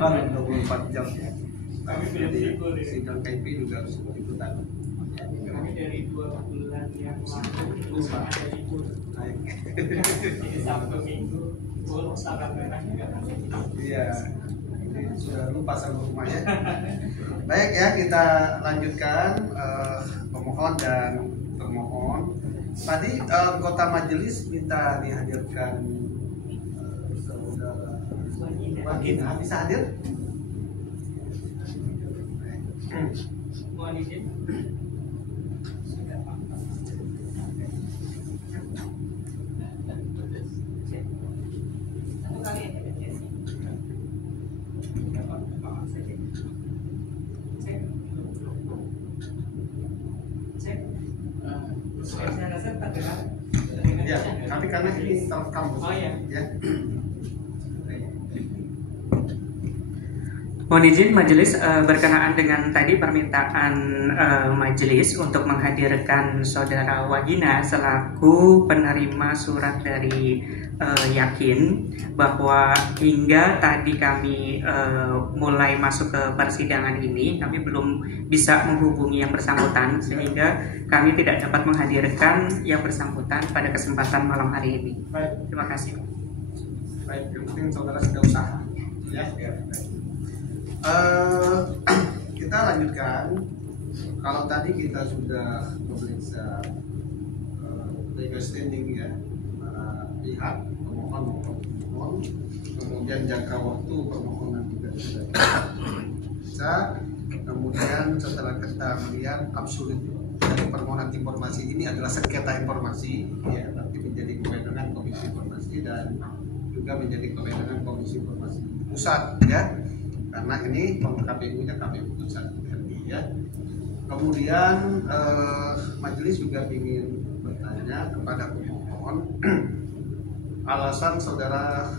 Paling 24 jam ya. Jadi sidang KIP juga harus ikutan. Kami dari 2 bulan yang lalu sangat ada libur. Jadi Sabtu Minggu full saran merah juga. Iya, ini sudah lupa sama rumahnya. Baik ya, kita lanjutkan pemohon dan termohon. Tadi anggota majelis minta dihadirkan saudara Wagina, bisa hadir? Mohon izin. Saya rasa terdengar. Ya, tapi karena ini terekam. Oh ya. Mohon izin majelis berkenaan dengan tadi permintaan majelis untuk menghadirkan saudara Wagina selaku penerima surat dari Yakin, bahwa hingga tadi kami mulai masuk ke persidangan ini kami belum bisa menghubungi yang bersangkutan, sehingga kami tidak dapat menghadirkan yang bersangkutan pada kesempatan malam hari ini. Baik. Terima kasih. Baik, yang penting saudara sudah usaha. Ya. Kita lanjutkan. Kalau tadi kita sudah memeriksa legal standing ya para pihak pemohon maupun pemohon, kemudian jangka waktu permohonan juga sudah bisa. Kemudian setelah kita melihat absolut dari permohonan informasi ini adalah sengketa informasi, ya, nanti menjadi kewenangan Komisi Informasi dan juga menjadi kewenangan Komisi Informasi Pusat, ya. Karena ini KPU-nya KPU Pusat RI, ya. Kemudian majelis juga ingin bertanya kepada pemohon alasan saudara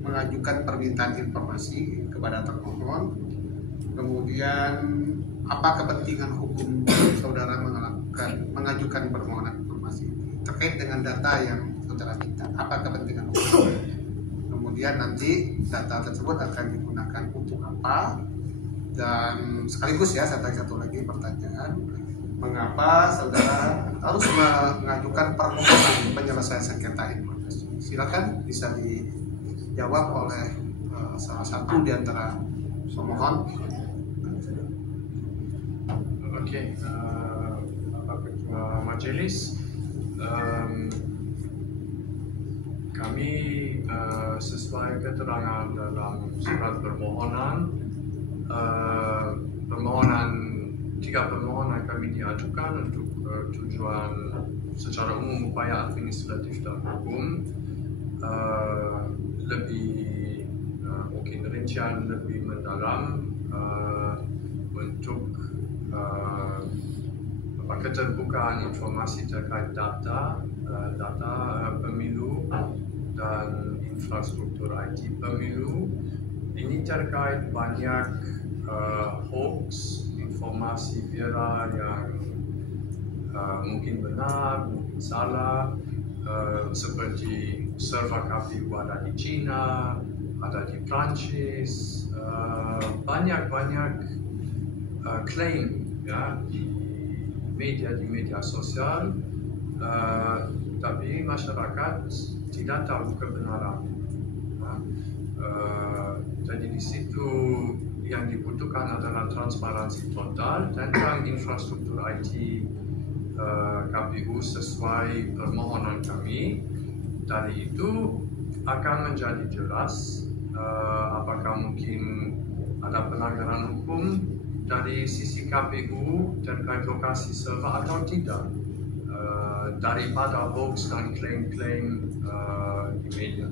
mengajukan permintaan informasi kepada termohon, kemudian apa kepentingan hukum saudara mengajukan permohonan informasi terkait dengan data yang saudara minta, apa kepentingan hukum, kemudian nanti data tersebut akan digunakan untuk apa, dan sekaligus ya saya tanya satu lagi pertanyaan, mengapa saudara harus mengajukan permohonan penyelesaian sengketa informasi. Silakan bisa dijawab oleh salah satu di antara pemohon. Oke, Bapak Ketua Majelis, kami sesuai keterangan dalam surat permohonan, tiga permohonan kami diajukan untuk tujuan secara umum upaya administratif dan hukum, lebih mungkin rincian lebih mendalam untuk keterbukaan informasi terkait data pemilu dan infrastruktur IT pemilu. Ini terkait banyak hoax, informasi viral yang mungkin benar, mungkin salah, seperti server KPU ada di China, ada di Prancis, banyak klaim ya di media sosial, tapi masyarakat tidak tahu kebenaran. Jadi di situ yang dibutuhkan adalah transparansi total tentang infrastruktur IT KPU sesuai permohonan kami. Dari itu akan menjadi jelas apakah mungkin ada pelanggaran hukum dari sisi KPU terkait lokasi server atau tidak, daripada hoax dan klaim-klaim di media.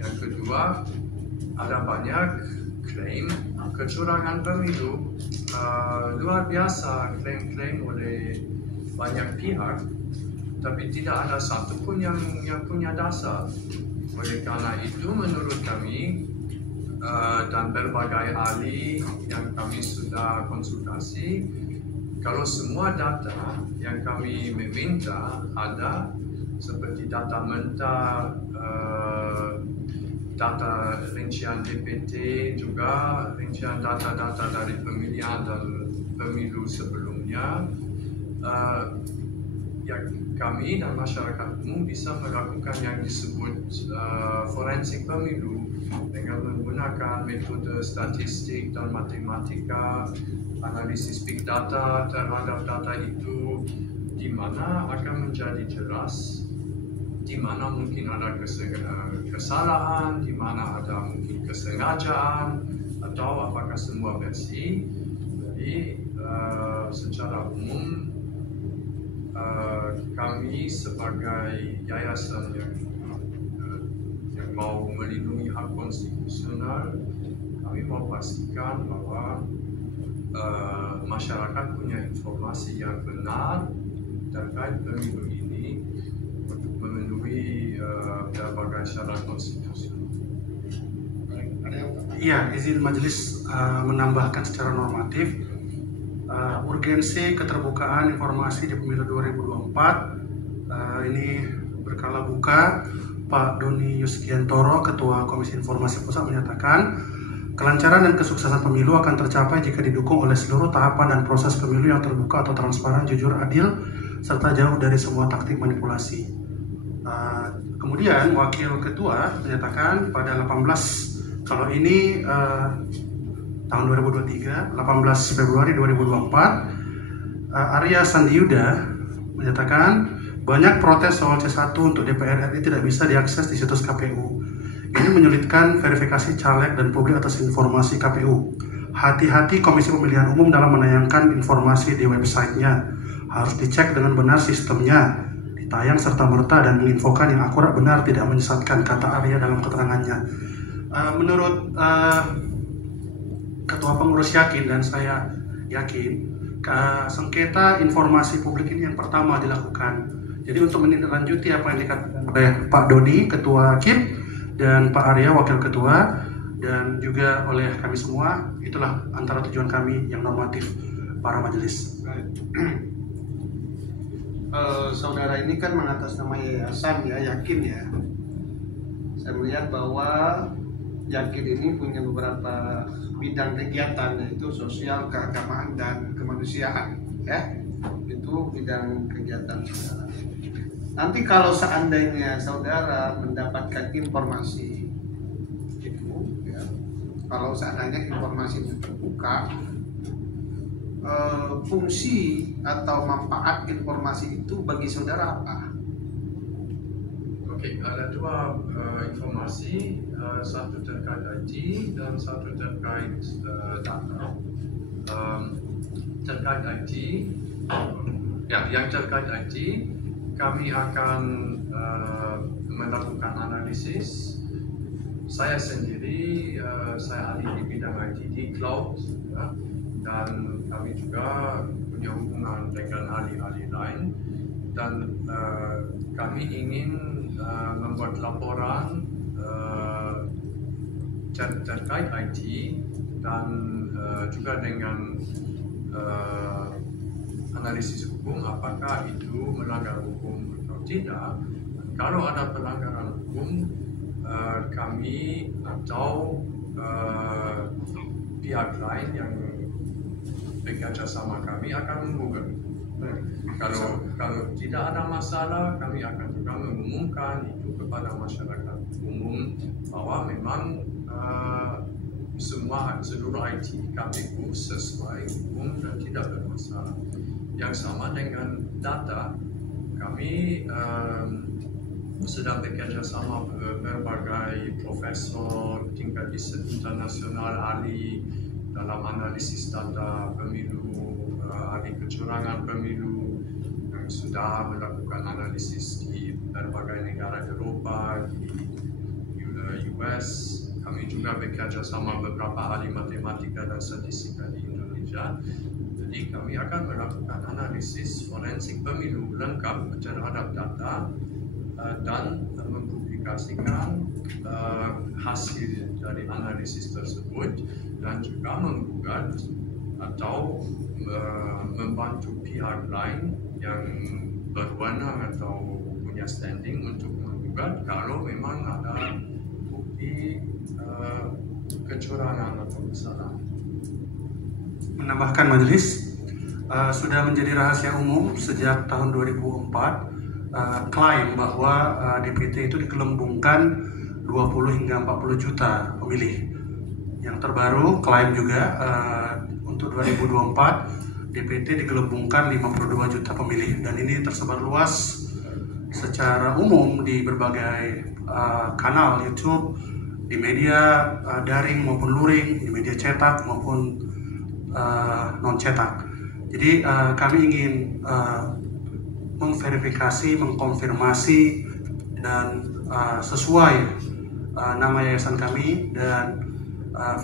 Yang kedua, ada banyak klaim kecurangan pemilu, luar biasa klaim-klaim oleh banyak pihak, tapi tidak ada satupun yang punya dasar. Oleh karena itu, menurut kami dan berbagai ahli yang kami sudah konsultasi, kalau semua data yang kami meminta ada, seperti data mentah data rincian DPT, juga rincian data-data dari pemilihan dan pemilu sebelumnya. Ya, kami dan masyarakat umum bisa melakukan yang disebut forensik pemilu dengan menggunakan metode statistik dan matematika, analisis big data terhadap data itu, di mana akan menjadi jelas di mana mungkin ada kesalahan, di mana ada mungkin kesengajaan, atau apakah semua bersih. Jadi secara umum kami sebagai yayasan yang mau melindungi hak konstitusional, kami mau pastikan bahwa masyarakat punya informasi yang benar terkait pemilu ini untuk memenuhi berbagai syarat konstitusional. Iya, izin majelis menambahkan secara normatif urgensi keterbukaan informasi di pemilu 2024 ini berkala buka. Pak Doni Yuskiantoro, Ketua Komisi Informasi Pusat menyatakan kelancaran dan kesuksesan pemilu akan tercapai jika didukung oleh seluruh tahapan dan proses pemilu yang terbuka atau transparan, jujur, adil, serta jauh dari semua taktik manipulasi. Kemudian Wakil Ketua menyatakan pada 18, kalau ini tahun 2023, 18 Februari 2024, Arya Sandiuda menyatakan banyak protes soal C1 untuk DPR RI tidak bisa diakses di situs KPU. Ini menyulitkan verifikasi caleg dan publik atas informasi KPU. Hati-hati Komisi Pemilihan Umum dalam menayangkan informasi di websitenya. Harus dicek dengan benar sistemnya, ditayang serta-merta dan menginfokan yang akurat, benar, tidak menyesatkan, kata Arya dalam keterangannya. Menurut Ketua Pengurus yakin, dan saya yakin, sengketa informasi publik ini yang pertama dilakukan. Jadi untuk menindaklanjuti apa yang dikatakan oleh Pak Doni, Ketua KIP, dan Pak Arya, Wakil Ketua, dan juga oleh kami semua, itulah antara tujuan kami yang normatif para majelis. Saudara ini kan mengatasnamakan yayasan ya, yakin ya. Saya melihat bahwa yakin ini punya beberapa bidang kegiatan, yaitu sosial, keagamaan, dan kemanusiaan ya. Itu bidang kegiatan saudara. Nanti kalau seandainya saudara mendapatkan informasi itu ya, kalau seandainya informasi itu terbuka, fungsi atau manfaat informasi itu bagi saudara apa? Oke, ada dua informasi, satu terkait IT dan satu terkait data. Terkait IT, ya, yang terkait IT, kami akan melakukan analisis. Saya sendiri, saya ahli di bidang IT di cloud, ya, dan kami juga punya hubungan dengan ahli-ahli lain, dan kami ingin membuat laporan terkait IT dan juga dengan analisis hukum, apakah itu melanggar hukum atau tidak. Kalau ada pelanggaran hukum, kami atau pihak lain yang bekerja sama kami akan menggugat. Kalau tidak ada masalah, kami akan juga mengumumkan itu kepada masyarakat umum bahwa memang seluruh IT KPU sesuai hukum dan tidak bermasalah. Yang sama dengan data, kami sedang bekerja sama berbagai profesor tingkat internasional, ahli dalam analisis data pemilu, ahli kecurangan pemilu, yang sudah melakukan analisis di berbagai negara Eropa, di US. Kami juga bekerja sama beberapa ahli matematika dan statistika di Indonesia. Jadi kami akan melakukan analisis forensik pemilu lengkap terhadap data dan mempublikasikan hasil dari analisis tersebut, dan juga menggugat atau membantu pihak lain yang berwenang atau punya standing untuk menggugat kalau memang ada di kecurangan atau kesalahan. Menambahkan majelis, sudah menjadi rahasia umum sejak tahun 2004 klaim bahwa DPT itu digelembungkan 20 hingga 40 juta pemilih. Yang terbaru klaim juga untuk 2024 DPT digelembungkan 52 juta pemilih, dan ini tersebar luas secara umum di berbagai kanal YouTube, di media daring maupun luring, di media cetak maupun non cetak. Jadi kami ingin memverifikasi, mengkonfirmasi dan sesuai nama yayasan kami dan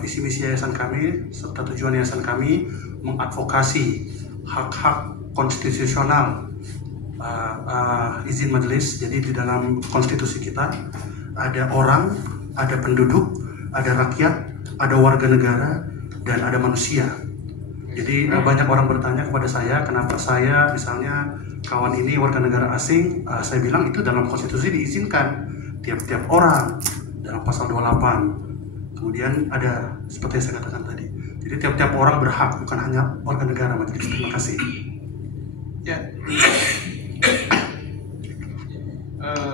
visi misi yayasan kami serta tujuan yayasan kami mengadvokasi hak-hak konstitusional izin majelis. Jadi di dalam konstitusi kita ada orang, ada penduduk, ada rakyat, ada warga negara, dan ada manusia. Jadi banyak orang bertanya kepada saya, kenapa saya misalnya kawan ini warga negara asing. Saya bilang itu dalam konstitusi diizinkan tiap-tiap orang dalam pasal 28. Kemudian ada seperti yang saya katakan tadi. Jadi tiap-tiap orang berhak, bukan hanya warga negara majelis. Terima kasih. Ya.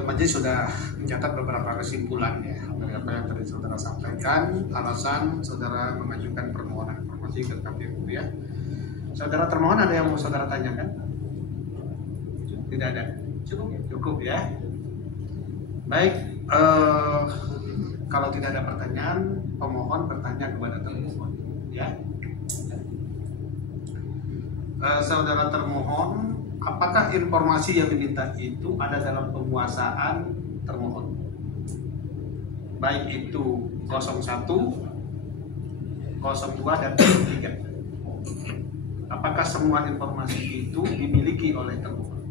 Majelis sudah mencatat beberapa kesimpulan ya dari apa yang tadi saudara sampaikan, alasan saudara mengajukan permohonan informasi ke KPU ya. Saudara termohon ada yang mau saudara tanyakan? Tidak ada. Cukup ya. Baik, kalau tidak ada pertanyaan, pemohon bertanya kepada termohon ya. Saudara termohon, apakah informasi yang diminta itu ada dalam penguasaan termohon? Baik itu 01, 02, dan 03. Apakah semua informasi itu dimiliki oleh termohon?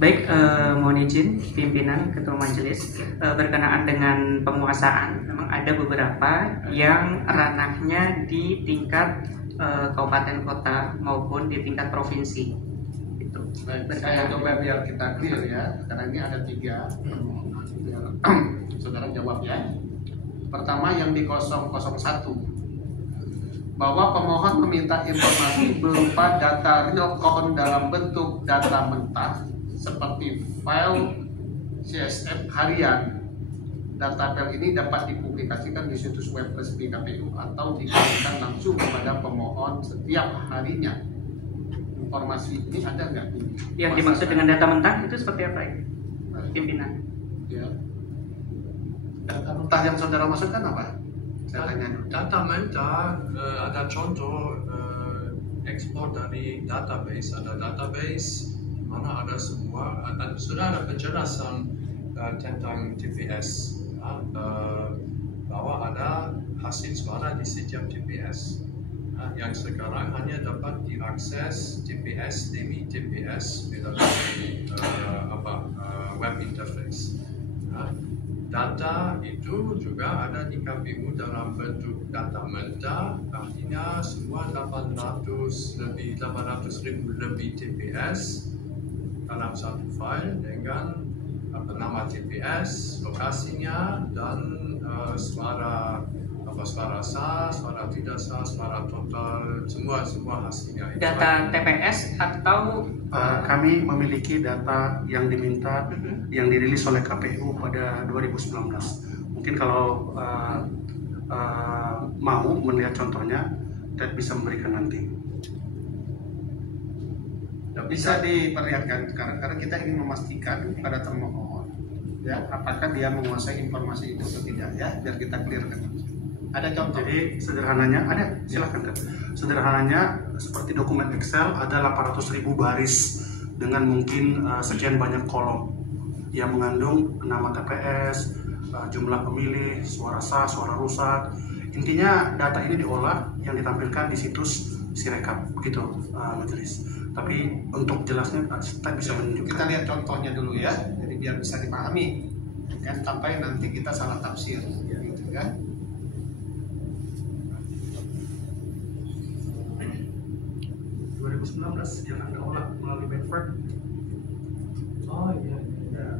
Baik, mohon izin pimpinan ketua majelis, berkenaan dengan penguasaan, memang ada beberapa yang ranahnya di tingkat kabupaten kota maupun di tingkat provinsi. Itu. Baik, saya coba biar kita clear ya, karena ini ada 3. Biar saudara jawab ya. Pertama yang di 001, bahwa pemohon meminta informasi berupa data real count dalam bentuk data mentah seperti file CSV harian. Data file ini dapat dipublikasikan di situs web resmi KPU atau dikirimkan langsung kepada pemohon setiap harinya. Informasi ini ada nggak? Yang dimaksud dengan data mentah itu seperti apa ya, pimpinan? Ya. Data mentah yang saudara maksudkan apa? Saya tanya. Data mentah ada contoh ekspor dari database. Ada database mana ada semua, sudah ada penjelasan tentang TPS ya, bahwa ada hasil suara di setiap TPS yang sekarang hanya dapat diakses TPS demi TPS melalui web interface. Data itu juga ada di KPU dalam bentuk data mentah, artinya semua 800.000 lebih TPS dalam satu file dengan nama TPS, lokasinya, dan suara sah, suara tidak sah, suara total, semua hasilnya. Data TPS atau kami memiliki data yang diminta, yang dirilis oleh KPU pada 2019. Mungkin kalau mau melihat contohnya, Ted bisa memberikan nanti. Bisa diperlihatkan sekarang karena kita ingin memastikan pada termohon ya apakah dia menguasai informasi itu atau tidak ya, biar kita clearkan. Ada contoh? Jadi sederhananya ada, silakan Ted. Sederhananya seperti dokumen Excel ada 800.000 baris dengan mungkin sekian banyak kolom yang mengandung nama TPS, jumlah pemilih, suara sah, suara rusak. Intinya data ini diolah yang ditampilkan di situs Sirekap, begitu majelis. Tapi untuk jelasnya kita bisa menunjukkan. Kita lihat contohnya dulu ya, jadi biar bisa dipahami, kan sampai nanti kita salah tafsir, gitu kan? 2019 yang Anda olah melalui Bedford. Oh iya. Ya.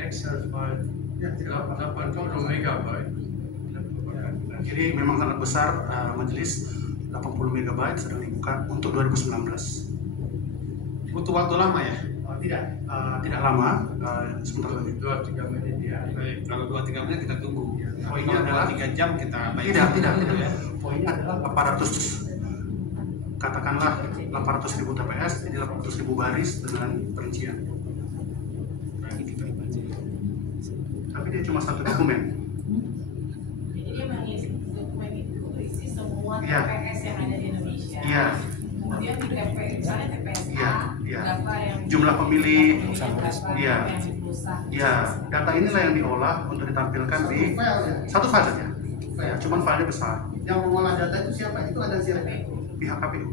Excel file Ya, tidak apa-apa. 80 megabyte. Jadi memang sangat besar, majelis 80 MB sedang dibuka untuk 2019. Butuh waktu lama ya? Tidak lama, sebentar lagi. 2-3 menit ya. Baik, kalau 2-3 menit kita tunggu. Poinnya adalah 3 jam kita bayar. tidak. Poinnya adalah 800, katakanlah 800.000 TPS, jadi 800.000 baris dengan perincian. Tapi dia cuma satu dokumen. Jadi dia mengisi dokumen itu berisi semua Iya. TPS yang ada di Indonesia. Iya. Kemudian di TPS, misalnya TPS Iya, A, iya. berapa yang Jumlah pemilih, berapa iya. yang dirusak. Ya, data inilah yang diolah untuk ditampilkan di File ya? satu file saja. Ya, cuman filenya besar. Yang mengolah data itu siapa? Itu ada siapa? Pihak KPU.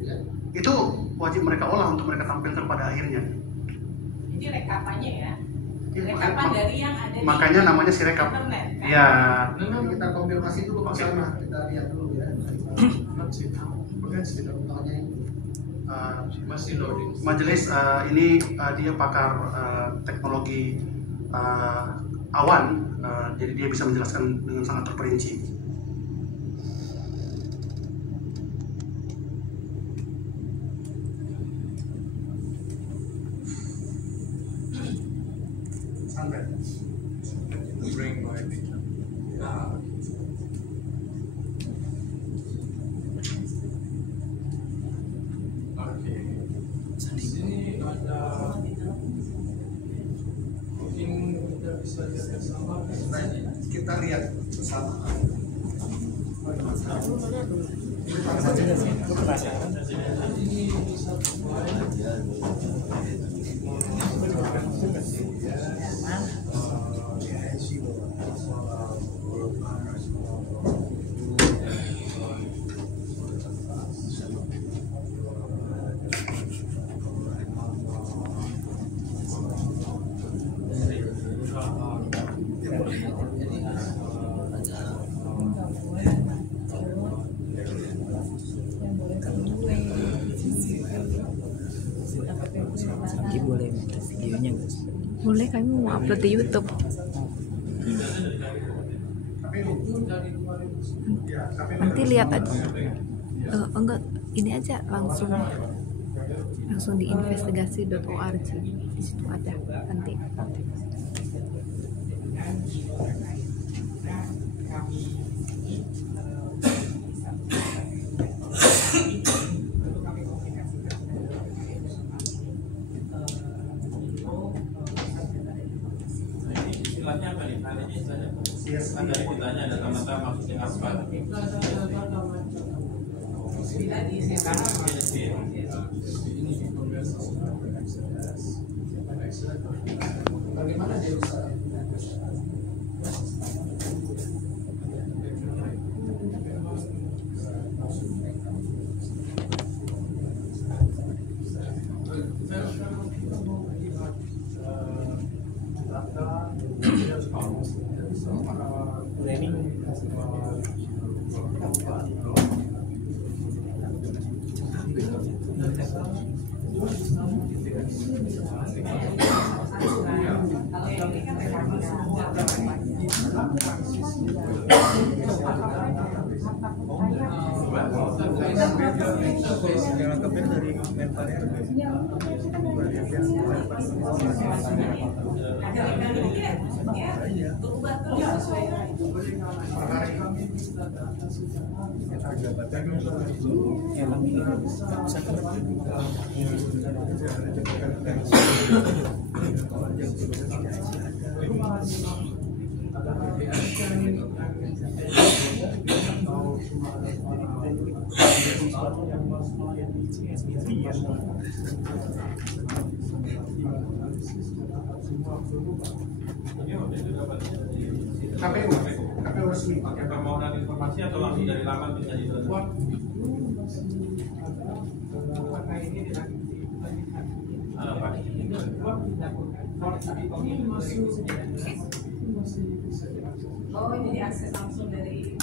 Ya. Itu wajib mereka olah untuk mereka tampilkan pada akhirnya. Jadi rekapannya ya. Ya, Rekapan dari yang ada makanya di namanya sirekap. internet. Kan? Ya, Nanti kita konfirmasi dulu Pak Oke. Salma. Kita lihat dulu ya. Contohnya itu. Masih loading. Majelis ini dia pakar teknologi awan, jadi dia bisa menjelaskan dengan sangat terperinci. Santai. Bring my picture. Oke. Di sini ada mungkin kita bisa lihat bersama. Kita lihat bersama. Ini satu Sangki boleh minta videonya nggak? Boleh, kami mau upload di YouTube. Nanti lihat aja. Enggak, ini aja langsung di investigasi.org, di situ ada nanti. Istilahnya apa nih? Hari ini istilahnya kan dari kitanya ada data maksudnya apa? Bagaimana dia bisa? KPU resmi. Pakai permohonan informasi atau langsung dari laman bisa dibuat? Oh, ini diakses langsung dari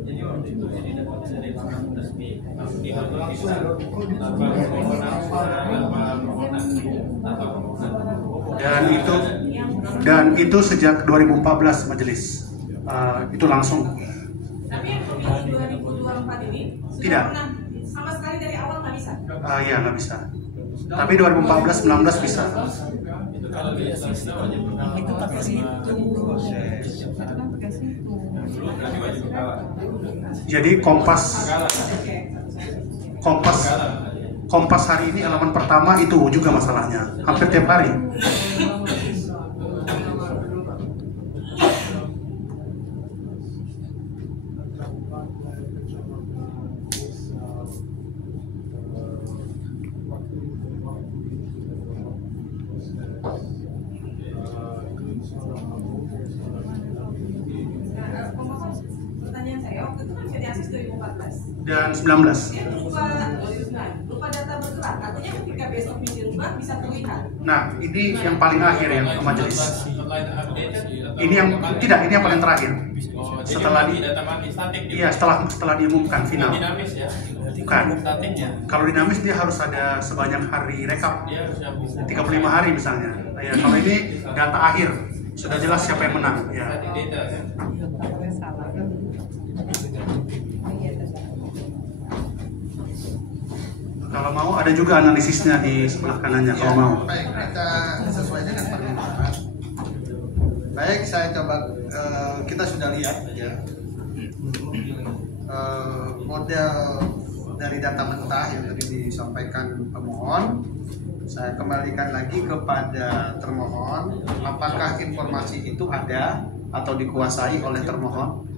Jadi waktu itu jadi dapat dari laman resmi. Dan itu sejak 2014 majelis. Itu langsung. Tapi yang pemilu 2024 ini Tidak. pernah sama sekali dari awal nggak bisa. Iya, nggak bisa. Tapi 2014-19 bisa. Itu kalau di Islam wajib berkala. Itu pakai situ. Belum berarti wajib berkala. Jadi Kompas hari ini halaman pertama itu juga masalahnya. Hampir tiap hari. Pertanyaan saya, waktu itu kan bisa diakses 2014. Dan 19. Dia lupa data bergerak, artinya ketika besok dirubah bisa terlihat. Nah, ini yang paling akhir ya ke majelis. Setelah itu update atau Ini yang tidak, ini yang paling terakhir. jadi Setelah mati, di data mati statik gitu. Iya, setelah diumumkan final. Dinamis ya. Bukan. Statiknya. Kalau dinamis dia harus ada sebanyak hari rekap. Dia harus yang bisa 35 hari misalnya. Ya, kalau ini data akhir sudah jelas siapa yang menang. Ya. static data ya. Kalau mau ada juga analisisnya di sebelah kanannya kalau mau. Baik, kita sesuai dengan permintaan. Baik, saya coba kita sudah lihat ya model dari data mentah yang tadi disampaikan pemohon. Saya kembalikan lagi kepada termohon, apakah informasi itu ada atau dikuasai oleh termohon?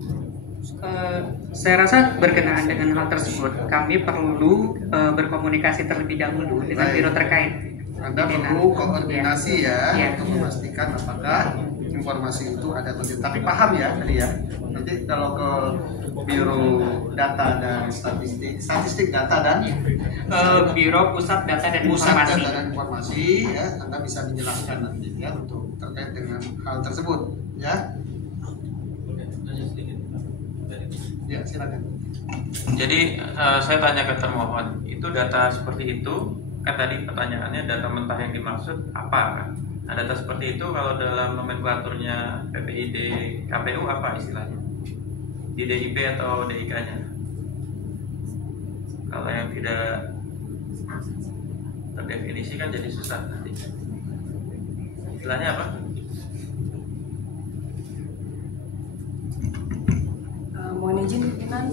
Saya rasa berkenaan dengan hal tersebut, kami perlu berkomunikasi terlebih dahulu dengan Baik. biro terkait. Anda perlu koordinasi ya Ya. untuk memastikan apakah informasi itu ada atau tidak. Tapi paham ya tadi ya. Nanti kalau ke Biro Data dan Statistik Data dan Biro Pusat Data dan Pusat Informasi. Data dan Informasi ya, Anda bisa menjelaskan nanti ya untuk terkait dengan hal tersebut ya. Nanya sedikit. Ya, silakan. Jadi saya tanya ke termohon, itu data seperti itu kan tadi pertanyaannya data mentah yang dimaksud apa kan? Nah, data seperti itu kalau dalam nomenklaturnya PPID KPU apa istilahnya? Di DIP atau DIK-nya? Kalau yang tidak terdefinisi kan jadi susah nanti. Istilahnya apa? Mohon izin pimpinan,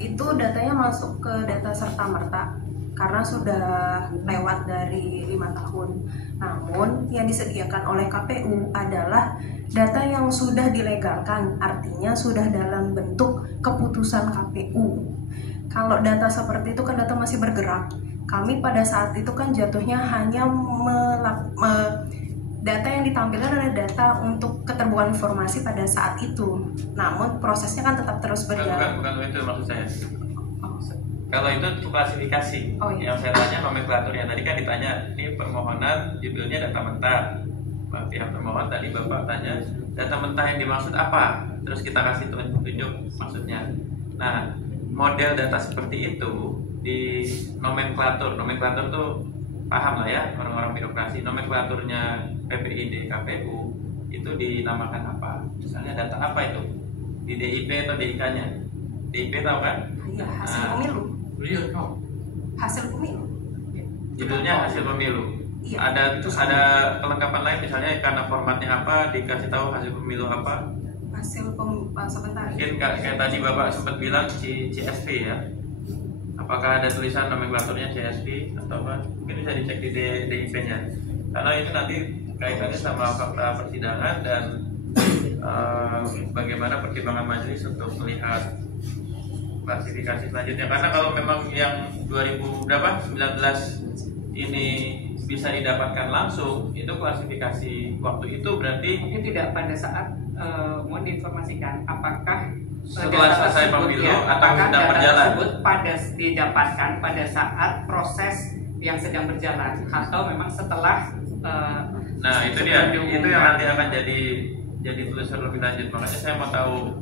itu datanya masuk ke data serta merta karena sudah lewat dari 5 tahun. Namun yang disediakan oleh KPU adalah data yang sudah dilegalkan, artinya sudah dalam bentuk keputusan KPU. Kalau data seperti itu kan data masih bergerak. Kami pada saat itu kan jatuhnya hanya data yang ditampilkan adalah data untuk keterbukaan informasi pada saat itu. Namun prosesnya kan tetap terus berjalan. Bukan itu maksud saya. Kalau itu klasifikasi. Oh, iya. Yang saya tanya nomenklaturnya. Tadi kan ditanya, ini permohonan judulnya data mentah. Pihak termohon tadi Bapak tanya, data mentah yang dimaksud apa? Terus kita kasih tunjuk maksudnya. Nah, model data seperti itu di nomenklatur tuh paham lah ya orang-orang birokrasi. Nomenklaturnya PPID KPU itu dinamakan apa? Misalnya data apa itu? Di DIP atau DIK-nya? DIP tahu kan? Iya, hasil pemilu. Hasil pemilu. Judulnya hasil pemilu. Iya. Ada kelengkapan lain misalnya karena formatnya apa dikasih tahu hasil pemilu apa? Hasil sebentar. Mungkin kayak tadi Bapak sempat bilang CSP ya. Apakah ada tulisan nomenklaturnya CSP atau apa? Mungkin bisa dicek di DIP-nya. Karena itu nanti kaitannya sama fakta persidangan dan bagaimana pertimbangan majelis untuk melihat klasifikasi selanjutnya. Karena kalau memang yang 2019 ini bisa didapatkan langsung, itu klasifikasi waktu itu berarti Mungkin tidak pada saat mau diinformasikan apakah setelah data selesai tersebut pemilu ya, atau apakah sedang data berjalan. tersebut didapatkan pada saat proses yang sedang berjalan atau memang setelah Nah itu dia, itu yang nanti akan jadi telusur lebih lanjut. Makanya saya mau tahu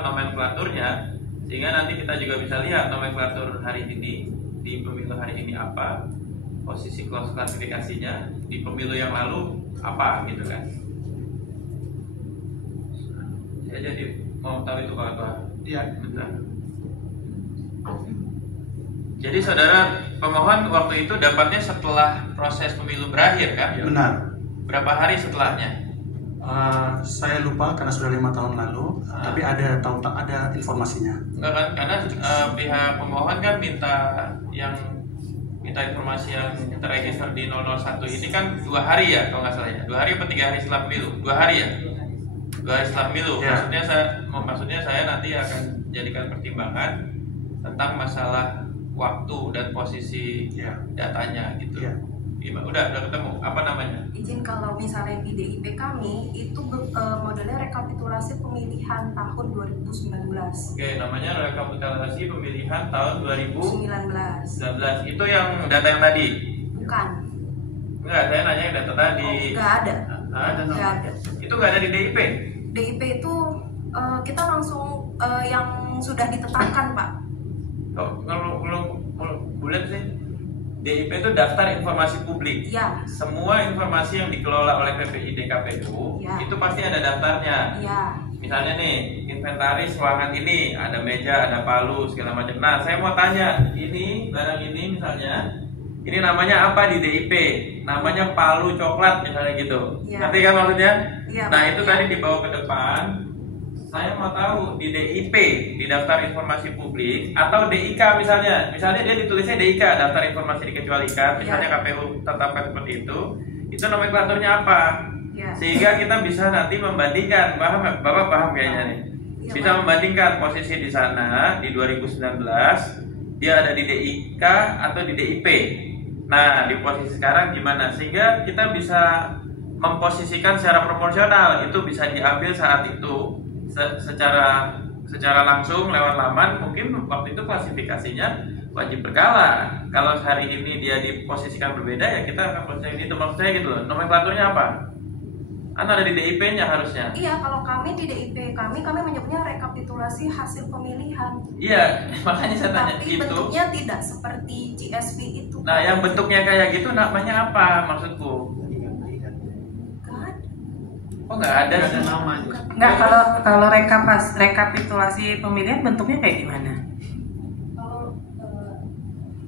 nomenklaturnya, sehingga nanti kita juga bisa lihat nomenklatur hari ini di pemilu hari ini apa, posisi klasifikasinya di pemilu yang lalu apa gitu kan. Saya jadi mau tahu itu Pak. Iya. Bentar. Jadi saudara pemohon waktu itu dapatnya setelah proses pemilu berakhir kan? Benar. Berapa hari setelahnya? Saya lupa karena sudah 5 tahun lalu, tapi ada informasinya. Enggak kan? Karena pihak pemohon kan minta informasi yang terregister di 001 ini kan 2 hari ya kalau nggak salah ya. 2 hari atau 3 hari setelah pemilu? 2 hari ya? 2 hari setelah pemilu. Ya. Maksudnya saya nanti akan jadikan pertimbangan tentang masalah waktu dan posisi datanya gitu. Ya. Udah ketemu apa namanya? Izin, kalau misalnya di DIP kami itu modelnya rekapitulasi pemilihan tahun 2019. Oke, namanya rekapitulasi pemilihan tahun 2019. 19. Itu yang data yang tadi? Bukan. Enggak, saya nanya yang data tadi. Nggak ada. Nggak ada. Itu nggak ada di DIP? DIP itu kita langsung yang sudah ditetapkan, Pak. Oh, kalau bulan sih DIP itu daftar informasi publik. Ya. Semua informasi yang dikelola oleh PPI DKPU itu pasti ada daftarnya. Ya. Misalnya nih, inventaris ruangan ini ada meja, ada palu segala macam. Nah, saya mau tanya, ini barang ini misalnya, ini namanya apa di DIP? Namanya palu coklat misalnya gitu. Ya. Ngerti kan maksudnya? Ya, Nah, itu tadi dibawa ke depan. Saya mau tahu di DIP, di daftar informasi publik, atau DIK misalnya dia ditulisnya DIK, daftar informasi dikecualikan, misalnya KPU tetapkan seperti itu nomenklaturnya apa? Ya. Sehingga kita bisa nanti membandingkan, Bapak paham kayaknya nih, Ya, bisa membandingkan posisi di sana di 2019, dia ada di DIK atau di DIP. Nah, di posisi sekarang gimana? Sehingga kita bisa memposisikan secara proporsional, itu bisa diambil saat itu. Secara langsung lewat laman, mungkin waktu itu klasifikasinya wajib berkala. Kalau hari ini dia diposisikan berbeda, ya kita akan posisikan itu. Maksud saya gitu loh, nomenklaturnya apa? Kan ada di DIP-nya harusnya. Iya, kalau kami di DIP kami menyebutnya rekapitulasi hasil pemilihan. Iya, makanya saya tanya Tapi itu. bentuknya tidak seperti GSP itu. Nah, yang bentuknya kayak gitu namanya apa maksudku? Oh, nggak ada sih. Nggak, kalau rekapitulasi pemilihan bentuknya kayak gimana?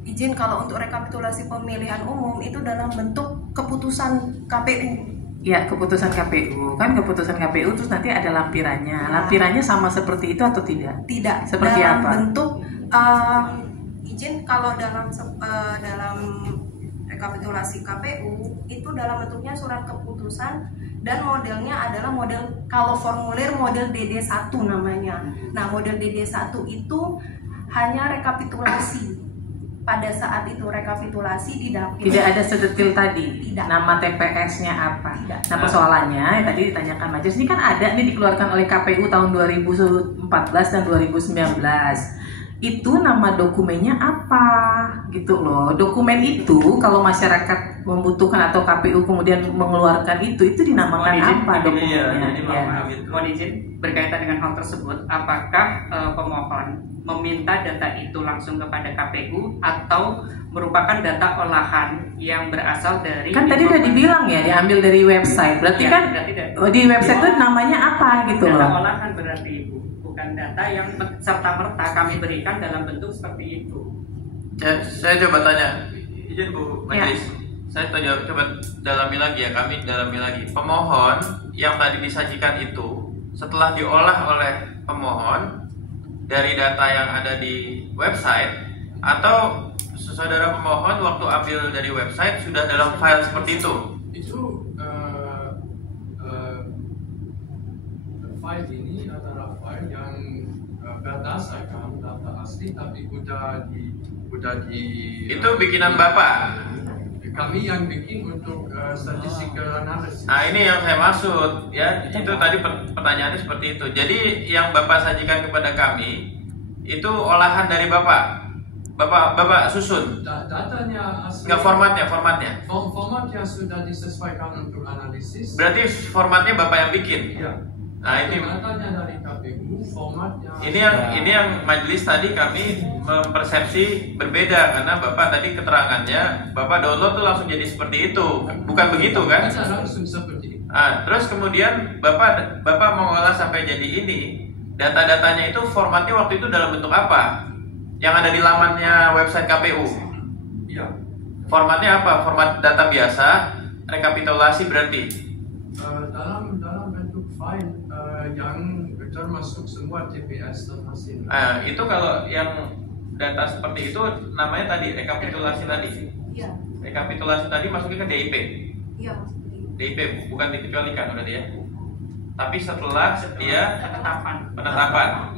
Izin, kalau untuk rekapitulasi pemilihan umum itu dalam bentuk keputusan KPU. Ya, keputusan KPU. Kan keputusan KPU terus nanti ada lampirannya. Lampirannya sama seperti itu atau tidak? Tidak. Seperti dalam apa? Bentuk izin, kalau dalam rekapitulasi KPU itu dalam bentuknya surat keputusan dan modelnya adalah kalau formulir model DD1 namanya. Nah, model DD1 itu hanya rekapitulasi. Pada saat itu rekapitulasi di dapil. Tidak ada sedetil tadi. Tidak. Nama TPS-nya apa? Tidak. Nah, persoalannya yang tadi ditanyakan majelis ini kan ada nih dikeluarkan oleh KPU tahun 2014 dan 2019. Itu nama dokumennya apa gitu loh. Dokumen itu kalau masyarakat membutuhkan atau KPU kemudian mengeluarkan itu dinamakan apa dokumennya? Mohon izin berkaitan dengan hal tersebut, apakah pemohon meminta data itu langsung kepada KPU atau merupakan data olahan yang berasal dari? Kan tadi udah dibilang ya diambil dari website. Berarti ya, kan di website itu namanya apa gitu data loh. Data olahan berarti Ibu, bukan data yang serta-merta kami berikan dalam bentuk seperti itu. Saya coba tanya, izin Bu Majelis, saya coba dalami lagi ya, kami dalami lagi. Pemohon yang tadi disajikan itu setelah diolah oleh pemohon dari data yang ada di website, atau saudara pemohon waktu ambil dari website sudah dalam file seperti itu? Itu file ini adalah file yang berdasarkan data asli tapi udah di Itu bikinan Bapak. Kami yang bikin untuk statistical analysis. Nah, ini yang saya maksud ya. Itu tadi pertanyaannya seperti itu. Jadi yang Bapak sajikan kepada kami itu olahan dari Bapak. Bapak susun. Datanya asli. Enggak, formatnya. Formatnya sudah disesuaikan untuk analisis. Berarti formatnya Bapak yang bikin. Iya. Nah, ini datanya dari KPU, formatnya. Ini yang majelis tadi kami mempersepsi berbeda karena Bapak tadi keterangannya Bapak download tuh langsung jadi seperti itu. Bukan begitu kan? Langsung seperti itu. Nah, terus kemudian Bapak mengolah sampai jadi ini. Data-datanya itu formatnya waktu itu dalam bentuk apa? Yang ada di lamannya website KPU. Iya. Formatnya apa? Format data biasa, rekapitulasi berarti. Dalam bentuk file yang termasuk semua TPS dan hasil. Itu kalau yang data seperti itu namanya tadi rekapitulasi tadi. Iya. Rekapitulasi tadi masuknya ke DIP. Iya, maksudnya. DIP bukan dikecualikan berarti ya. Tapi setelah dia penetapan.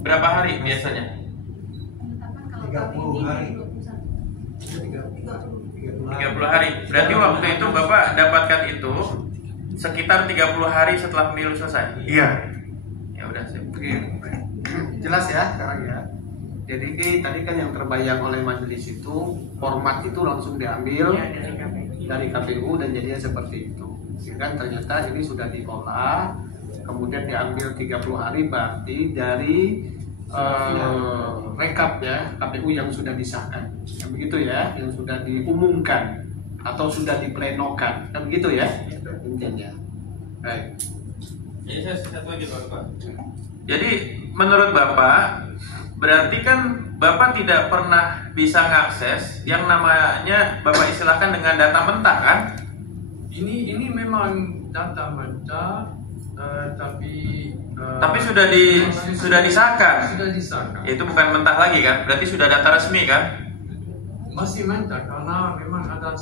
Berapa hari biasanya? 30 hari. 30 hari. Berarti waktu itu Bapak dapatkan itu sekitar 30 hari setelah pemilu selesai. Iya. Ya udah sih. Jelas ya sekarang ya. Jadi ini tadi kan yang terbayang oleh majelis itu format itu langsung diambil dari KPU dan jadinya seperti itu. Ya kan ternyata ini sudah diolah, kemudian diambil 30 hari berarti dari rekap ya KPU yang sudah disahkan, yang begitu ya, yang sudah diumumkan atau sudah diplenokan, kan begitu ya intinya. Baik. Jadi saya satu lagi Pak. Jadi menurut Bapak berarti kan Bapak tidak pernah bisa mengakses yang namanya Bapak istilahkan dengan data mentah kan? Ini memang data mentah, tapi sudah disahkan. Sudah disahkan. Itu bukan mentah lagi kan? Berarti sudah data resmi kan? Masih mentah karena memang ada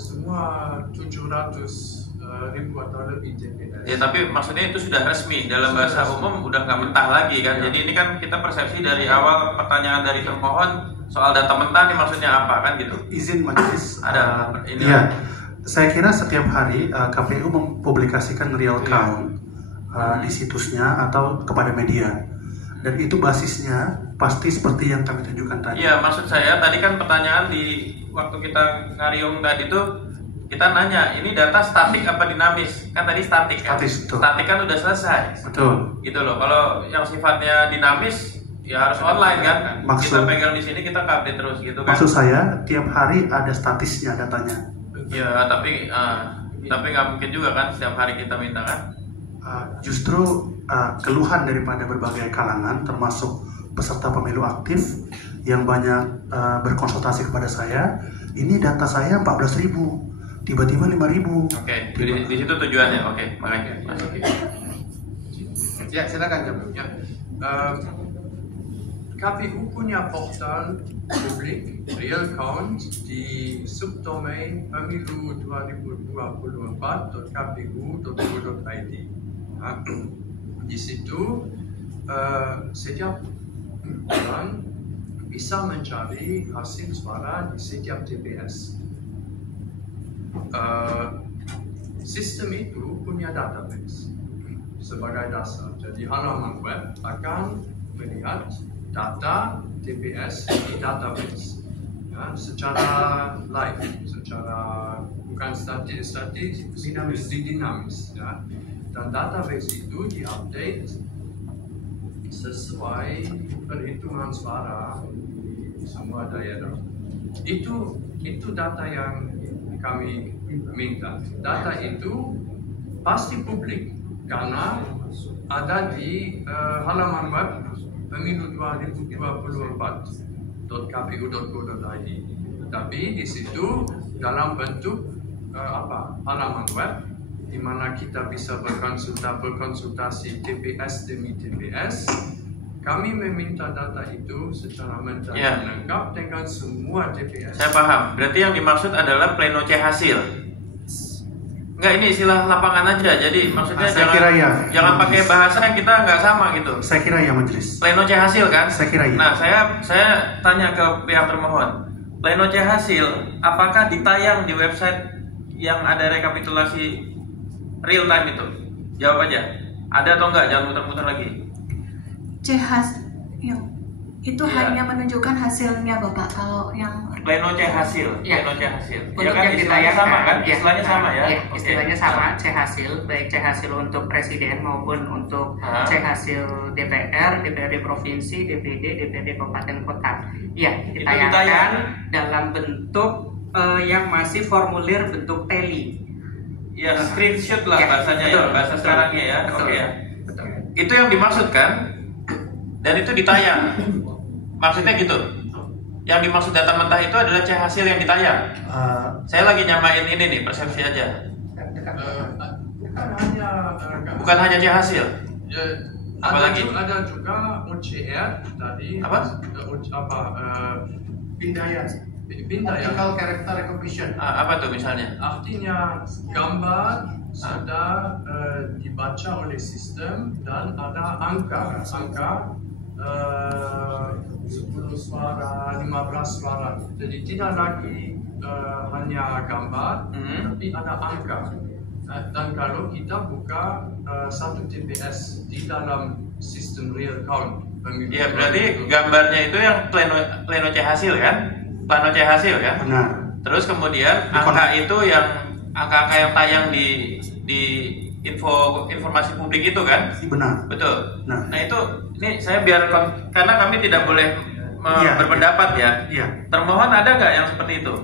semua 700 ribu atau lebih TPS. Ya tapi maksudnya itu sudah resmi dalam bahasa umum udah nggak mentah lagi kan? Ya. Jadi ini kan kita persepsi dari awal pertanyaan dari termohon soal data mentah ini maksudnya apa kan gitu? Izin majelis. Ada ini. Iya. Saya kira setiap hari KPU mempublikasikan real count di situsnya atau kepada media, dan itu basisnya pasti seperti yang kami tunjukkan tadi. Iya, maksud saya tadi kan pertanyaan di waktu kita ngariung tadi tuh kita nanya ini data statik apa dinamis? Kan tadi statik kan? Statik kan udah selesai. Betul. Gitu loh. Kalau yang sifatnya dinamis ya harus online kan? Kita pegang di sini kita update terus gitu kan? Maksud saya tiap hari ada statisnya datanya. Ya, tapi nggak mungkin juga kan setiap hari kita minta kan? Justru keluhan daripada berbagai kalangan termasuk peserta pemilu aktif yang banyak berkonsultasi kepada saya, ini data saya 14.000, tiba-tiba 5.000. Oke, di situ tujuannya. Oke, makanya masuk. Ya, silakan Jam. Ya. KPU punya portal publik real count di subdomain pemilu 2024.kpu.go.id. Di situ setiap orang bisa mencari hasil suara di setiap TPS. Sistem itu punya database sebagai dasar. Jadi halaman web akan melihat data TPS di database ya, secara live, secara bukan statis dinamis ya. Dan database itu diupdate sesuai perhitungan suara di semua daerah. Itu data yang kami minta. Data itu pasti publik karena ada di halaman web pemilu 2024.kpu.go.id. Tapi di situ dalam bentuk halaman web di mana kita bisa berkonsultasi TPS demi TPS. Kami meminta data itu secara mentah dan lengkap dengan semua TPS. Saya paham. Berarti yang dimaksud adalah pleno C hasil. Enggak, ini istilah lapangan aja. Jadi maksudnya Saya kira ya. jangan pakai bahasa yang kita nggak sama gitu. Saya kira ya majelis. Pleno C hasil kan? Saya kira ya. Nah, saya tanya ke pihak termohon. Pleno C hasil apakah ditayang di website yang ada rekapitulasi real time itu? Jawab aja. Ada atau enggak? Jangan muter-muter lagi. Itu Iya. hanya menunjukkan hasilnya Bapak. Kalau yang Pleno C hasil. Ya. Pleno C hasil. Untuk Ya kan yang istilahnya ditayangkan, sama kan? ya. Istilahnya sama ya. Ya, Oke. istilahnya sama, C hasil, baik C hasil untuk presiden maupun untuk C hasil DPR, DPRD provinsi, DPD, DPRD kabupaten kota. Ya, ditayangkan ditayang. dalam bentuk yang masih formulir bentuk teli. Ya, screenshot lah Ya, bahasanya betul, ya, bahasa betul, sekarangnya ya. betul, Oke ya. betul. Itu yang dimaksud kan? Dan itu ditayang. Maksudnya gitu. Yang dimaksud data mentah itu adalah C hasil yang ditayang. Saya lagi nyamain ini nih, persepsi aja. Bukan hanya C hasil. Ya, Apalagi? ada juga OCR tadi. Apa? Pindaian. Pindaian. Optical character recognition. Apa tuh misalnya? Artinya gambar sudah dibaca oleh sistem dan ada angka 10 suara, 15 suara. Jadi tidak lagi hanya gambar, tapi ada angka. Dan kalau kita buka satu TPS di dalam sistem real count, Ya berarti gambarnya itu yang pleno C hasil kan? Plano C hasil kan? Benar. Terus kemudian angka itu yang angka-angka yang tayang di informasi publik itu kan? Benar. Betul. Nah itu ini saya biar karena kami tidak boleh berpendapat ya. Iya. Termohon ada nggak yang seperti itu?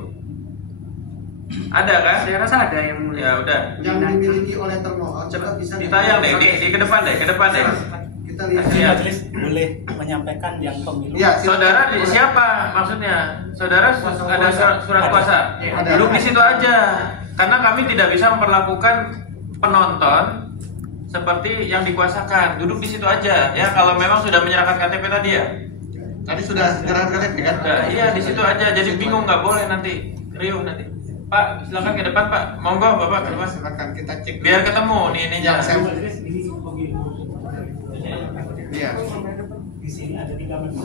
Ada kan? Saya rasa ada yang mulia. Ya udah. Yang dimiliki oleh termohon coba bisa Ditayang deh, di ke depan deh. Kita lihat. Majelis boleh menyampaikan yang pemilu. Ya, Saudara siapa maksudnya? Saudara ada surat kuasa. Duduk di situ aja. Karena kami tidak bisa memperlakukan penonton seperti yang dikuasakan. Duduk di situ aja ya. Kalau memang sudah menyerahkan KTP tadi ya. Tadi sudah menyerahkan KTP kan? Iya di situ aja. Jadi bingung nggak boleh nanti riuh nanti. Pak silakan ke depan Pak. Monggo Bapak ke depan. Silakan kita cek. Biar ketemu nih ininya. Iya. Di sini ada 3 menu.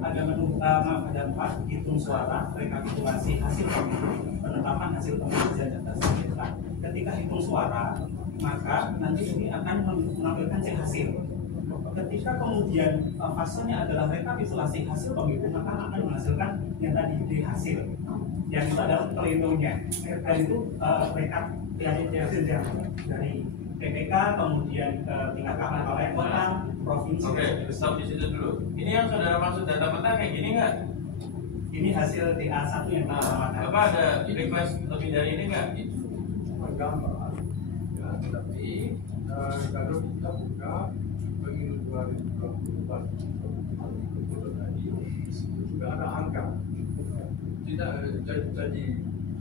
Ada menu pertama, ada 4, hitung suara, rekapitulasi hasil pemilu, penetapan hasil pemilu dan data sengketa. Ketika hitung suara, maka nanti ini akan menampilkan C hasil. Ketika kemudian fasenya adalah rekapitulasi hasil pemilu, maka akan menghasilkan yang tadi D hasil. Yang itu adalah plenonya. Dan itu rekap hasil dari PPK, kemudian tingkat kabupaten kota, provinsi. Oke, stop di situ dulu. Ini yang saudara maksud data mentah kayak gini nggak? Ini hasil TA1 yang kita samakan. Bapak ada request lebih dari ini nggak? Gambar. Ya, tapi kalau kita buka pemilu 2024 tadi juga ada angka. Tidak jadi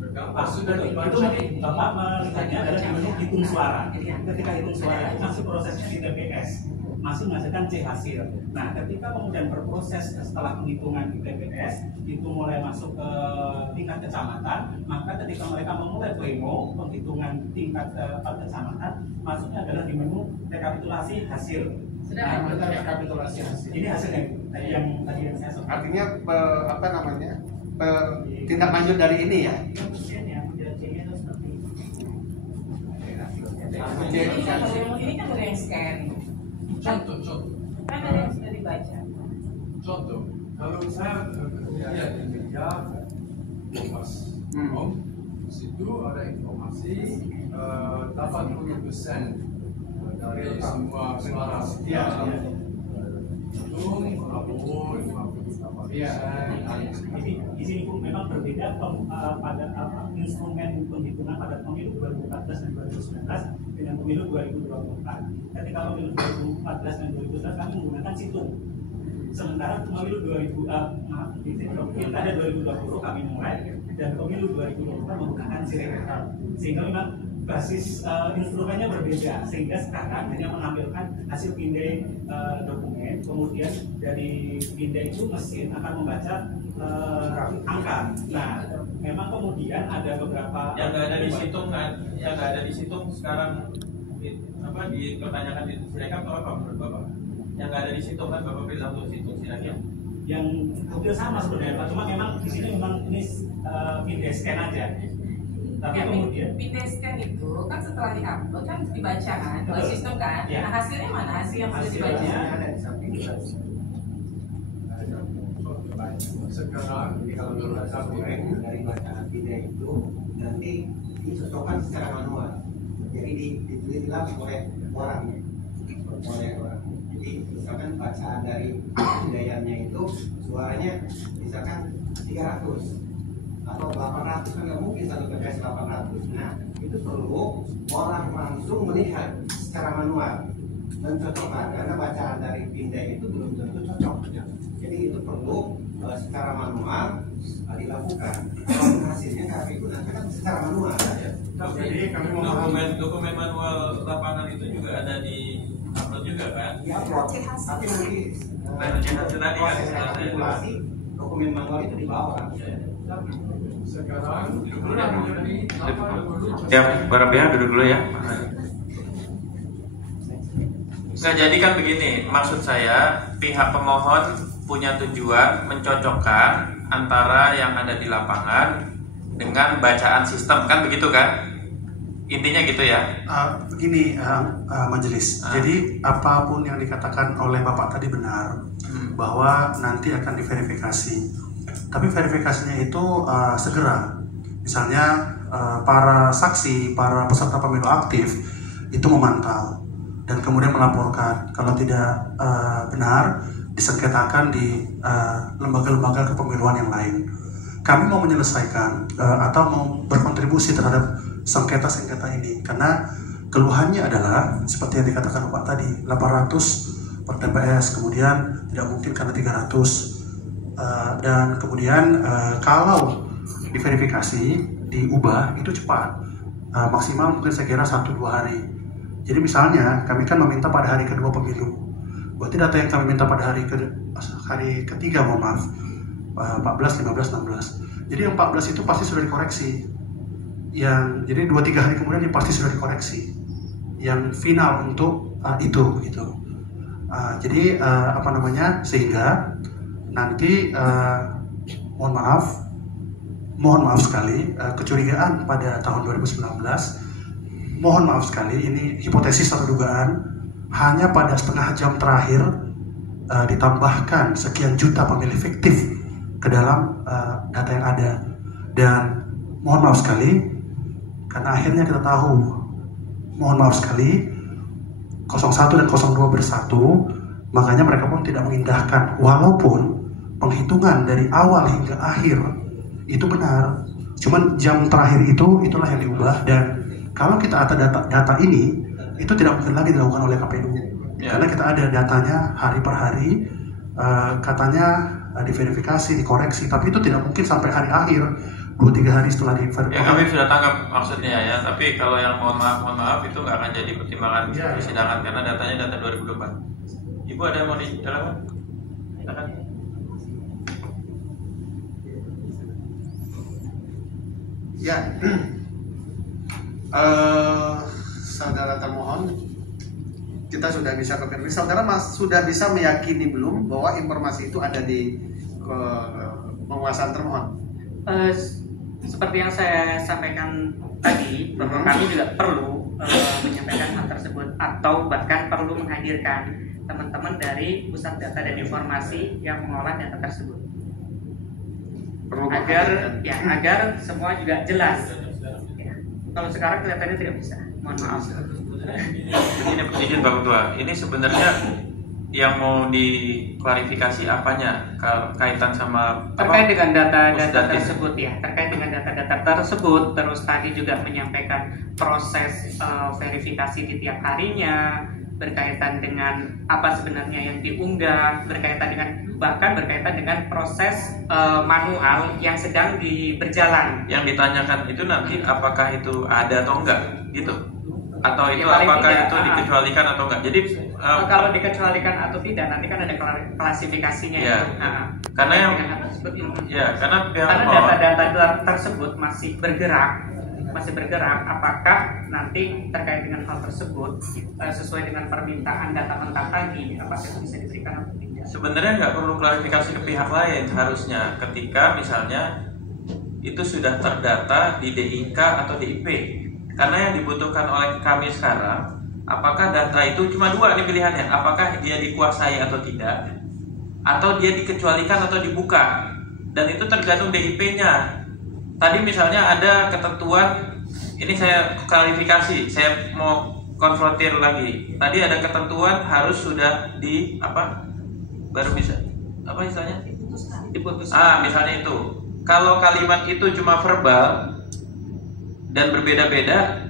bergambar sudah dibaca. Itu Bapak melihatnya adalah di menu hitung suara. Ketika hitung suara itu masih prosesnya di TPS, masih menghasilkan C hasil. Nah, ketika kemudian berproses setelah penghitungan di TPS itu mulai masuk ke tingkat kecamatan, maka ketika mereka memulai pleno penghitungan tingkat kecamatan, masuknya adalah di menu rekapitulasi hasil. Nah, rekapitulasi hasil. Ini hasilnya yang tadi yang saya sebutkan. Artinya apa namanya? Tindak lanjut dari ini ya. Ini kan ada yang scan. Contoh. Kan ada yang sudah dibaca. Contoh, kalau saya lihat di media Kompas, di situ ada informasi 80% dari semua suara Prabowo 58%. Di sini pun memang berbeda pada instrumen penghitungan pada pemilu 2014 dan 2019 dengan pemilu 2024. Ketika pemilu 2014 dan 2019 kami menggunakan situng. Sementara pemilu 2020 kami mulai dan pemilu 2024 menggunakan sirekap. Sehingga memang basis instrumennya berbeda, sehingga sekarang hanya menampilkan hasil pindai dokumen, kemudian dari pindai itu mesin akan membaca angka. Nah, memang kemudian kemudian ada beberapa yang nggak ada di situng yang nggak ada di situng sekarang dipertanyakan di sirekap apa menurut Bapak? Yang nggak ada di situng kan Bapak bilang untuk situng sirekap. Yang hampir sama sebenarnya Pak, cuma memang di sini memang ini pindah scan aja. Tapi ya, kemudian pindah scan itu kan setelah diupload kan dibaca kan oleh sistem kan. Ya. Nah hasilnya mana? Hasil yang sudah dibaca? Hasilnya ada di samping kita. Sekarang Jadi kalau menurut saya dari bacaan pindah itu nanti dicocokkan secara manual. Jadi ditelitilah oleh orang. Jadi misalkan bacaan dari pindahannya itu suaranya misalkan 300 atau 800 kan nggak mungkin satu TPS 800. Nah itu perlu orang langsung melihat secara manual mencocokkan karena bacaan dari pindah itu belum tentu cocok. Jadi itu perlu secara manual dilakukan. Kalau hasilnya KPU nanti kan secara manual. Jadi kami dokumen manual lapangan itu juga ada di upload juga kan? Di upload. Tapi nanti proses artikulasi dokumen manual itu dibawa. sekarang Ya, para pihak duduk dulu ya. Nggak, jadi kan begini, maksud saya pihak pemohon punya tujuan mencocokkan antara yang ada di lapangan dengan bacaan sistem, kan begitu kan? Intinya gitu ya? Begini majelis, jadi apapun yang dikatakan oleh Bapak tadi benar, bahwa nanti akan diverifikasi. Tapi verifikasinya itu segera. Misalnya para saksi, para peserta pemilu aktif itu memantau dan kemudian melaporkan. Kalau tidak benar, disengketakan di lembaga-lembaga kepemiluan yang lain. Kami mau menyelesaikan atau mau berkontribusi terhadap sengketa-sengketa ini karena keluhannya adalah seperti yang dikatakan Bapak tadi, 800 per TPS, kemudian tidak mungkin karena 300 dan kemudian kalau diverifikasi diubah itu cepat, maksimal mungkin saya kira 1-2 hari. Jadi misalnya kami kan meminta pada hari kedua pemilu, berarti data yang kami minta pada hari ketiga, mohon maaf, 14, 15, 16. Jadi yang 14 itu pasti sudah dikoreksi. Jadi 2-3 hari kemudian dia pasti sudah dikoreksi. Yang final untuk itu gitu. Jadi sehingga nanti mohon maaf sekali kecurigaan pada tahun 2019, mohon maaf sekali ini hipotesis atau dugaan, hanya pada setengah jam terakhir ditambahkan sekian juta pemilih fiktif ke dalam data yang ada. Dan mohon maaf sekali karena akhirnya kita tahu, mohon maaf sekali 01 dan 02 bersatu, makanya mereka pun tidak mengindahkan walaupun penghitungan dari awal hingga akhir itu benar, cuman jam terakhir itulah yang diubah. Dan kalau kita ada data ini, itu tidak mungkin lagi dilakukan oleh KPU karena kita ada datanya hari per hari, katanya diverifikasi, dikoreksi, tapi itu tidak mungkin sampai hari akhir 2-3 hari setelah diverifikasi. Ya kami sudah tangkap maksudnya ya, tapi kalau yang mohon maaf itu nggak akan jadi pertimbangan persidangan karena datanya data 2024. Ibu ada yang mau dijelaskan? Silakan. Ya, saudara termohon, kita sudah bisa konfirmasi. Saudara sudah bisa meyakini belum bahwa informasi itu ada di penguasaan termohon? Seperti yang saya sampaikan tadi, bahwa kami juga perlu menyampaikan hal tersebut atau bahkan perlu menghadirkan teman-teman dari pusat data dan informasi yang mengolah data tersebut. Agar semua juga jelas. Ya. Kalau sekarang kelihatannya tidak bisa. Mohon maaf. Begini izin Pak Ketua, ini sebenarnya yang mau diklarifikasi apanya kaitan sama terkait dengan data-data tersebut ya, terkait dengan data-data tersebut. Terus tadi juga menyampaikan proses verifikasi di tiap harinya, berkaitan dengan apa sebenarnya yang diunggah, bahkan berkaitan dengan proses manual yang sedang berjalan. Yang ditanyakan itu nanti apakah itu ada atau enggak gitu? Atau itu paling apakah tidak, itu dikecualikan atau enggak? Jadi kalau dikecualikan atau tidak nanti kan ada klasifikasinya. Ya. Karena yang karena data-data tersebut masih bergerak, apakah nanti terkait dengan hal tersebut sesuai dengan permintaan data mentah tadi, apakah bisa diberikan atau tidak? Sebenarnya nggak perlu klarifikasi ke pihak lain harusnya, ketika misalnya itu sudah terdata di DIK atau DIP. Karena yang dibutuhkan oleh kami sekarang, apakah data itu cuma dua nih pilihannya, apakah dia dikuasai atau tidak, atau dia dikecualikan atau dibuka, dan itu tergantung DIP-nya. Tadi misalnya ada ketentuan, ini saya klarifikasi, saya mau konfrontir lagi. Tadi ada ketentuan harus sudah di apa? Baru bisa apa istilahnya? Diputuskan. Misalnya itu. Kalau kalimat itu cuma verbal dan berbeda-beda,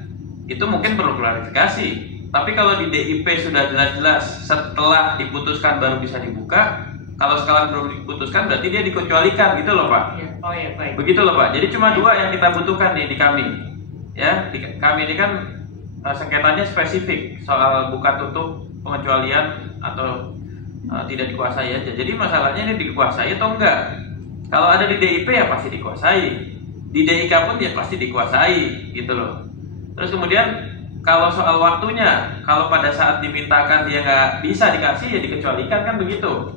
itu mungkin perlu klarifikasi. Tapi kalau di DIP sudah jelas-jelas setelah diputuskan baru bisa dibuka, kalau sekarang belum diputuskan berarti dia dikecualikan gitu loh Pak. Oh iya, baik. Begitu loh Pak. Jadi cuma dua yang kita butuhkan nih di kami. Ya, di kami ini kan sengketanya spesifik soal buka tutup pengecualian atau tidak dikuasai aja. Jadi masalahnya ini dikuasai atau enggak. Kalau ada di DIP ya pasti dikuasai. Di DIK pun ya pasti dikuasai gitu loh. Terus kemudian kalau soal waktunya, kalau pada saat dimintakan dia nggak bisa dikasih ya dikecualikan kan begitu.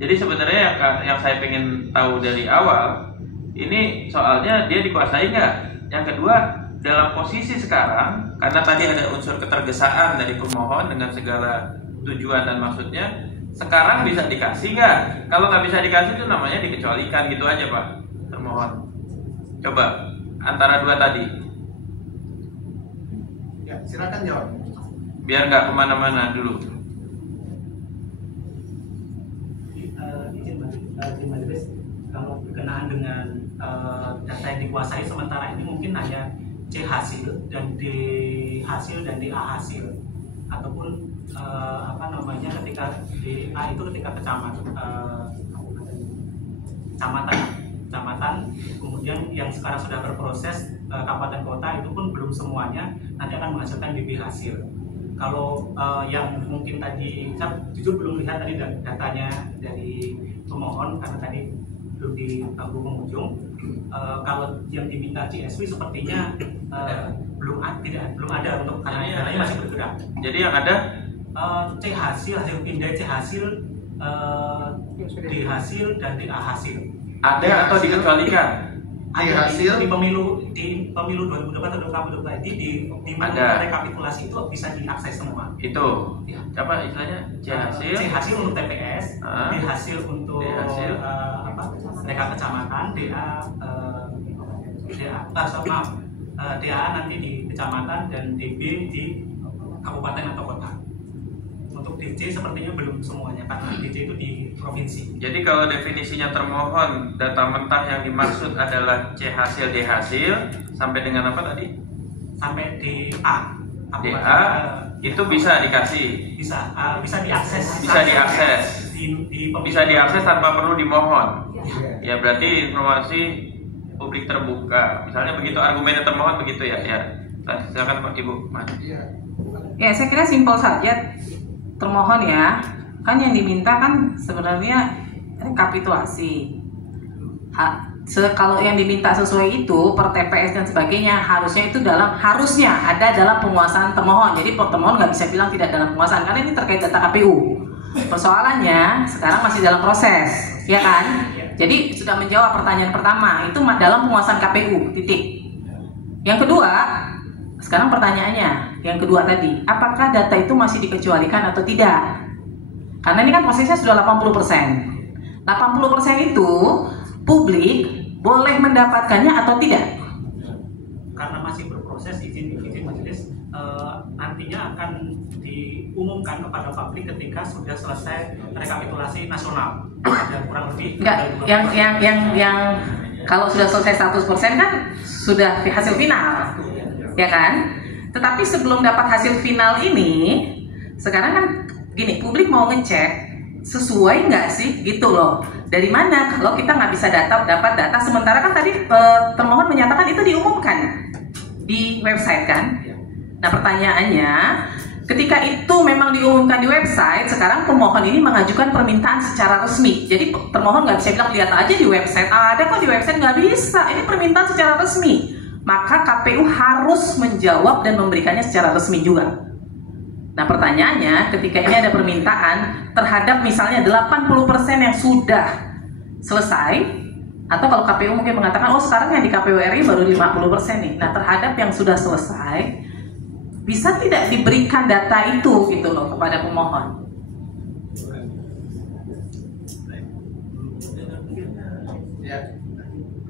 Jadi sebenarnya yang saya pengen tahu dari awal ini soalnya dia dikuasai nggak. Yang kedua, dalam posisi sekarang karena tadi ada unsur ketergesaan dari pemohon dengan segala tujuan dan maksudnya, sekarang bisa dikasih nggak? Kalau nggak bisa dikasih itu namanya dikecualikan gitu aja Pak. Termohon. Coba antara dua tadi. Ya, silakan jawab. Biar nggak kemana-mana dulu. Di majelis, kalau berkenaan dengan data yang dikuasai sementara ini mungkin hanya C hasil dan D hasil dan DA hasil, ataupun ketika DA itu ketika kecamatan, kemudian yang sekarang sudah berproses kabupaten kota itu pun belum semuanya nanti akan menghasilkan DB hasil. Kalau yang mungkin tadi saya jujur belum lihat tadi datanya dari pemohon karena tadi belum ditanggung pengunjung. Kalau yang diminta CSW sepertinya belum ada untuk karena dananya masih bergerak. Jadi yang ada C hasil pindah C hasil, D hasil dan DA hasil. Ada atau dikecualikan? Ada di pemilu 2008 atau KPU tadi di mana rekapitulasi itu bisa diakses semua. Itu apa istilahnya? C hasil untuk TPS, D hasil untuk rekap kecamatan, DA nanti di kecamatan dan DB di kabupaten atau kota. Untuk DC sepertinya belum semuanya karena DC itu di provinsi. Jadi kalau definisinya termohon data mentah yang dimaksud adalah C hasil D hasil sampai dengan apa tadi? Sampai DA. DA itu bisa dikasih. Bisa diakses. Bisa diakses tanpa perlu dimohon. Ya berarti informasi publik terbuka. Misalnya begitu argumennya termohon begitu ya. Ya. Silakan Pak Ibu. Ya saya kira simpel saja. Termohon ya, kan yang diminta kan sebenarnya rekapitulasi. Kalau yang diminta sesuai itu per TPS dan sebagainya harusnya ada dalam penguasaan termohon. Jadi termohon nggak bisa bilang tidak dalam penguasaan karena ini terkait data KPU. Persoalannya sekarang masih dalam proses, ya kan? Jadi sudah menjawab pertanyaan pertama itu dalam penguasaan KPU titik. Yang kedua. Sekarang pertanyaannya, yang kedua tadi, apakah data itu masih dikecualikan atau tidak? Karena ini kan prosesnya sudah 80%. 80% itu publik boleh mendapatkannya atau tidak? Karena masih berproses izin majelis, nantinya akan diumumkan kepada publik ketika sudah selesai rekapitulasi nasional. Dan kurang lebih. Enggak, yang kalau sudah selesai 100% kan sudah hasil final. Ya kan? Tetapi sebelum dapat hasil final ini, sekarang kan gini, publik mau ngecek sesuai nggak sih gitu loh. Dari mana? Kalau kita nggak bisa dapat data, sementara kan tadi termohon menyatakan itu diumumkan di website kan. Nah pertanyaannya, ketika itu memang diumumkan di website, sekarang pemohon ini mengajukan permintaan secara resmi. Jadi termohon nggak bisa bilang lihat aja di website, ada kok di website, nggak bisa. Ini permintaan secara resmi. Maka KPU harus menjawab dan memberikannya secara resmi juga. Nah pertanyaannya, ketika ini ada permintaan terhadap misalnya 80% yang sudah selesai, atau kalau KPU mungkin mengatakan, oh sekarang yang di KPU RI baru 50% nih. Nah terhadap yang sudah selesai, bisa tidak diberikan data itu gitu loh kepada pemohon?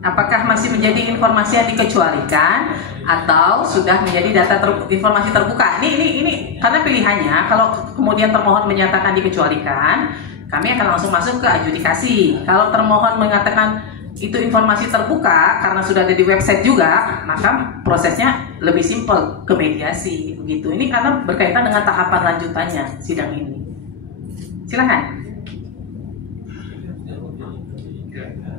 Apakah masih menjadi informasi yang dikecualikan atau sudah menjadi data informasi terbuka? Ini karena pilihannya, kalau kemudian termohon menyatakan dikecualikan, kami akan langsung masuk ke adjudikasi. Kalau termohon mengatakan itu informasi terbuka karena sudah ada di website juga, maka prosesnya lebih simpel, ke mediasi begitu. Ini karena berkaitan dengan tahapan lanjutannya sidang ini. Silakan.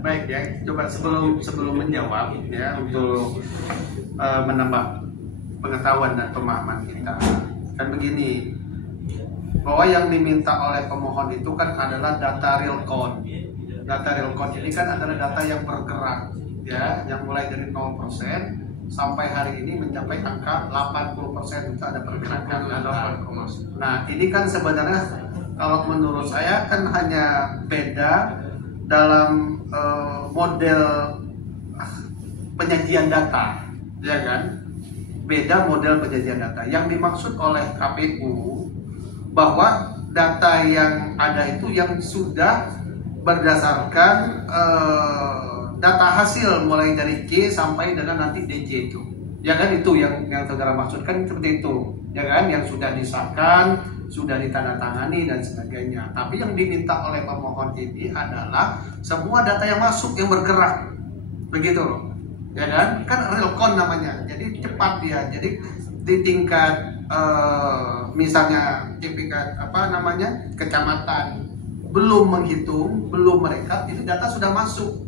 Baik ya, coba sebelum menjawab ya, untuk menambah pengetahuan dan pemahaman kita, kan begini, bahwa yang diminta oleh pemohon itu kan adalah data real count. Data real count ini kan adalah data yang bergerak ya, yang mulai dari 0% sampai hari ini mencapai angka 80% itu ada pergerakan data. Nah ini kan sebenarnya kalau menurut saya kan hanya beda dalam model penyajian data, ya kan? Beda model penyajian data. Yang dimaksud oleh KPU bahwa data yang ada itu yang sudah berdasarkan data hasil mulai dari C sampai dengan nanti DJ itu, ya kan? Itu yang saudara maksudkan seperti itu, ya kan? Yang sudah disahkan, sudah ditandatangani dan sebagainya. Tapi yang diminta oleh pemohon ini adalah semua data yang masuk yang bergerak, begitu loh, ya kan? Kan real count namanya, jadi cepat dia. Jadi di tingkat misalnya tingkat kecamatan belum menghitung, belum merekap, ini data sudah masuk,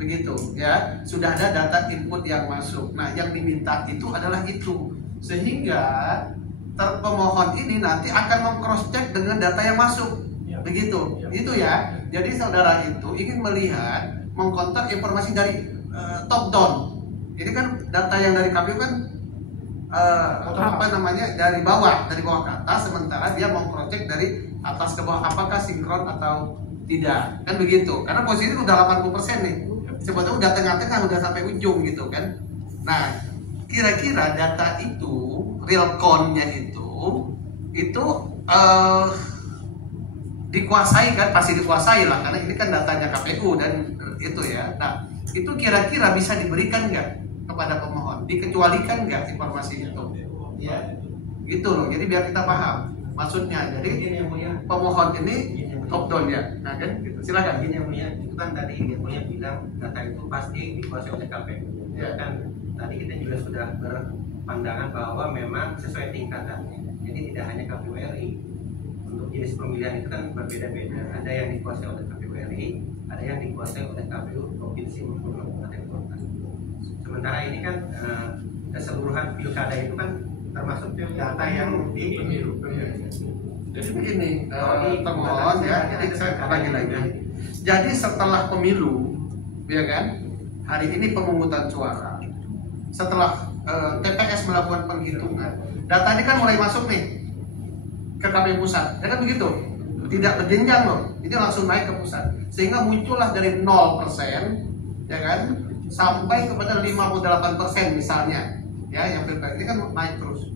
begitu ya, sudah ada data input yang masuk. Nah yang diminta itu adalah itu, sehingga pemohon ini nanti akan meng-cross check dengan data yang masuk, begitu, itu ya. Jadi saudara itu ingin melihat, mengkontak informasi dari top down. Ini kan data yang dari KPU kan dari bawah ke atas, sementara dia meng-cross check dari atas ke bawah apakah sinkron atau tidak, kan begitu. Karena posisi udah 80% nih, sebetulnya udah tengah-tengah, udah sampai ujung gitu kan. Nah kira-kira data itu real count-nya itu dikuasai kan, pasti dikuasai lah, karena ini kan datanya KPU dan itu ya. Nah itu kira-kira bisa diberikan nggak kepada pemohon, dikecualikan nggak informasi itu ya, gitu loh. Jadi biar kita paham maksudnya. Jadi pemohon ini top down ya, nah kan gitu. Silakan. Gini yang mulia, itu kan tadi yang mulia bilang data itu pasti dikuasai oleh KPU ya kan. Tadi kita juga sudah berpandangan bahwa memang sesuai tingkatannya. Jadi tidak hanya KPU RI. Untuk jenis pemilihan itu kan berbeda-beda. Ada yang dikuasai oleh KPU RI, ada yang dikuasai oleh KPU provinsi maupun kabupaten kota. Sementara ini kan keseluruhan pilkada itu kan termasuk data yang di pemilu. Jadi begini, termohon ya. Jadi saya lagi. Jadi setelah pemilu, ya kan, hari ini pemungutan suara. Setelah TPS melakukan penghitungan, data ini kan mulai masuk nih ke KPU pusat, ya kan begitu? Tidak berjenjang loh, ini langsung naik ke pusat, sehingga muncullah dari 0%, ya kan, sampai kepada 58% misalnya, ya, yang pilkada ini kan naik terus.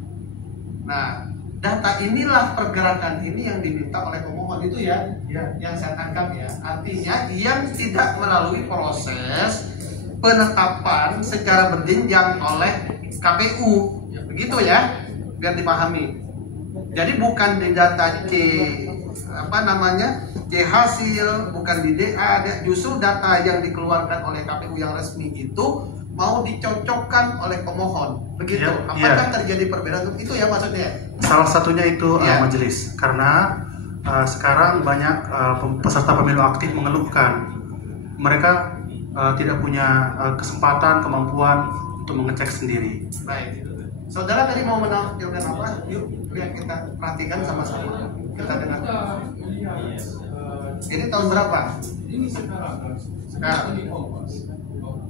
Nah, data inilah pergerakan ini yang diminta oleh pemohon itu ya, yang saya tangkap ya, artinya yang tidak melalui proses penetapan secara berjenjang oleh KPU, begitu ya, biar dipahami. Jadi bukan di data C hasil, bukan di DA, justru data yang dikeluarkan oleh KPU yang resmi itu mau dicocokkan oleh pemohon, begitu. Apakah terjadi perbedaan itu ya maksudnya? Salah satunya itu majelis, karena sekarang banyak peserta pemilu aktif mengeluhkan mereka tidak punya kesempatan, kemampuan untuk mengecek sendiri. Baik. Saudara tadi mau menampilkan apa? Yuk, lihat kita perhatikan sama-sama. Kita dengar. Ini tahun berapa? Ini sekarang. Ini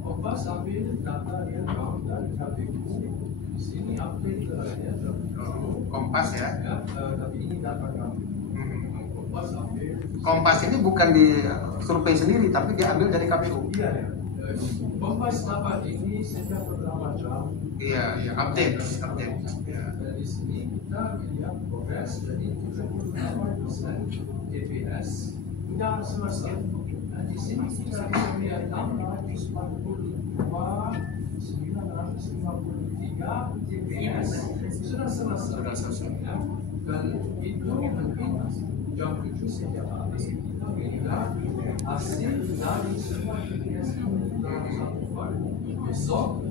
Kompas ambil data yang dari KPU. Di sini update ya. Kompas ya. Tapi ini data kami. Kompas ambil. Kompas ini bukan di survei sendiri, tapi diambil dari KPU. Iya ya. Kompas dapat ini sejak beberapa jam. Iya, update. Ya. Dari sini kita lihat progres dari 78% TPS sudah selesai. Nah, di sini kita lihat 642.953 TPS sudah selesai. Ya. Dan itu mungkin jam 7 setiap hari kita lihat hasil dari semua TPS ini dalam satu hari. Besok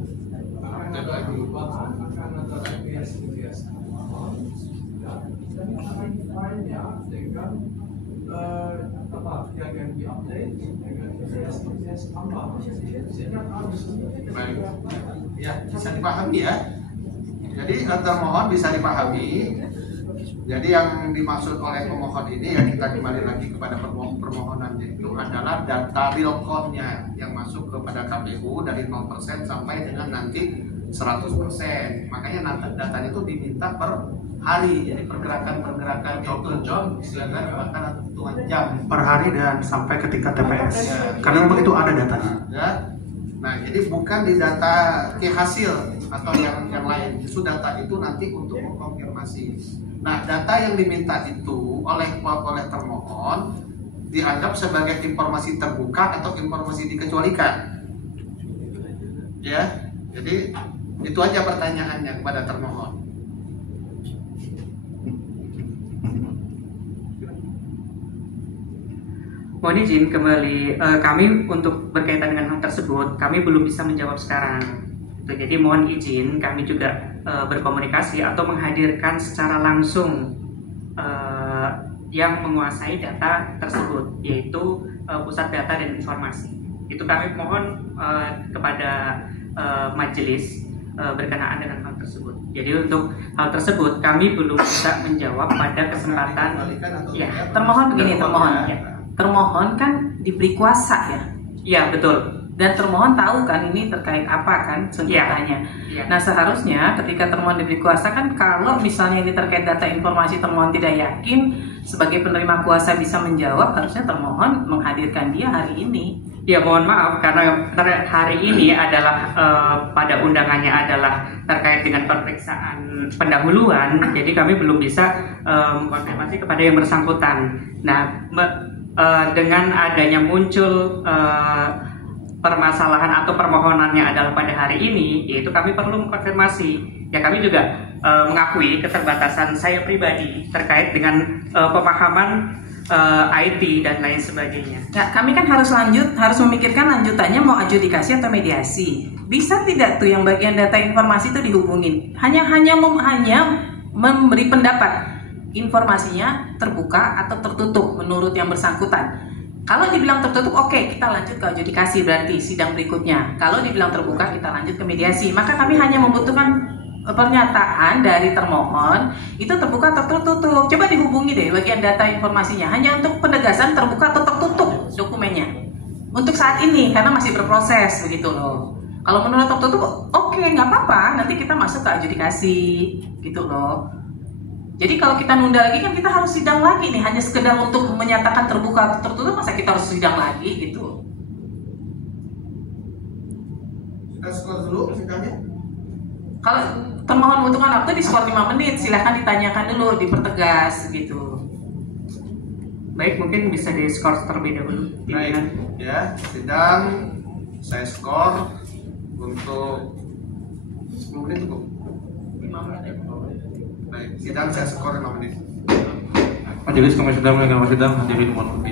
akan ada perubahan, akan ada TPS tambahan, dan akan filenya dengan apa yang diupdate dengan TPS tambahan. Sehingga harus ya bisa dipahami ya. Jadi termohon bisa dipahami. Jadi yang dimaksud oleh pemohon ini ya, kita kembali lagi kepada permohonannya itu adalah data real count-nya yang masuk kepada KPU dari 0% sampai dengan nanti 100%. Makanya datanya itu diminta per hari, jadi pergerakan jam, silakan bahkan hitungan jam per hari dan sampai ke tingkat TPS. Karena memang itu ada datanya. Ya. Nah, jadi bukan di data hasil atau yang lain. Justru data itu nanti untuk mengkonfirmasi. Nah, data yang diminta itu oleh termohon dianggap sebagai informasi terbuka atau informasi dikecualikan. Ya, jadi itu aja pertanyaannya kepada termohon. Mohon izin kembali, kami untuk berkaitan dengan hal tersebut, kami belum bisa menjawab sekarang. Jadi mohon izin kami juga berkomunikasi atau menghadirkan secara langsung yang menguasai data tersebut, yaitu pusat data dan informasi. Itu kami mohon kepada majelis berkenaan dengan hal tersebut. Jadi untuk hal tersebut kami belum bisa menjawab pada kesempatan. Ya, termohon begini, termohon kan diberi kuasa ya. Iya betul. Dan termohon tahu kan ini terkait apa kan sengketanya. Ya. Nah seharusnya ketika termohon diberi kuasa kan, kalau misalnya ini terkait data informasi termohon tidak yakin sebagai penerima kuasa bisa menjawab, harusnya termohon menghadirkan dia hari ini. Ya mohon maaf karena hari ini adalah pada undangannya adalah terkait dengan pemeriksaan pendahuluan, jadi kami belum bisa mengkonfirmasi kepada yang bersangkutan. Nah dengan adanya muncul permasalahan atau permohonannya adalah pada hari ini, yaitu kami perlu mengkonfirmasi. Ya kami juga mengakui keterbatasan saya pribadi terkait dengan pemahaman IT dan lain sebagainya. Ya, kami kan harus memikirkan lanjutannya mau adjudikasi atau mediasi. Bisa tidak tuh yang bagian data informasi itu dihubungin? Hanya memberi pendapat, informasinya terbuka atau tertutup menurut yang bersangkutan. Kalau dibilang tertutup, oke, kita lanjut ke adjudikasi, berarti sidang berikutnya. Kalau dibilang terbuka, kita lanjut ke mediasi. Maka kami hanya membutuhkan pernyataan dari termohon itu terbuka atau tertutup. Coba dihubungi deh bagian data informasinya, hanya untuk penegasan terbuka atau tertutup dokumennya untuk saat ini, karena masih berproses begitu loh. Kalau menurut tertutup, oke, nggak apa-apa, nanti kita masuk ke adjudikasi gitu loh. Jadi kalau kita nunda lagi kan kita harus sidang lagi nih, hanya sekedar untuk menyatakan terbuka atau tertutup, masa kita harus sidang lagi gitu. Kita skor dulu sidangnya. Kalau termohon membutuhkan waktu di skor 5 menit, silahkan ditanyakan dulu, dipertegas gitu. Baik, mungkin bisa di skor terlebih dahulu. Baik, ya, sidang saya skor untuk 10 menit cukup. 5 menit. Baik, sidang saya skor 5 menit. Majelis Kami Sidang dengan sidang hadirin mohon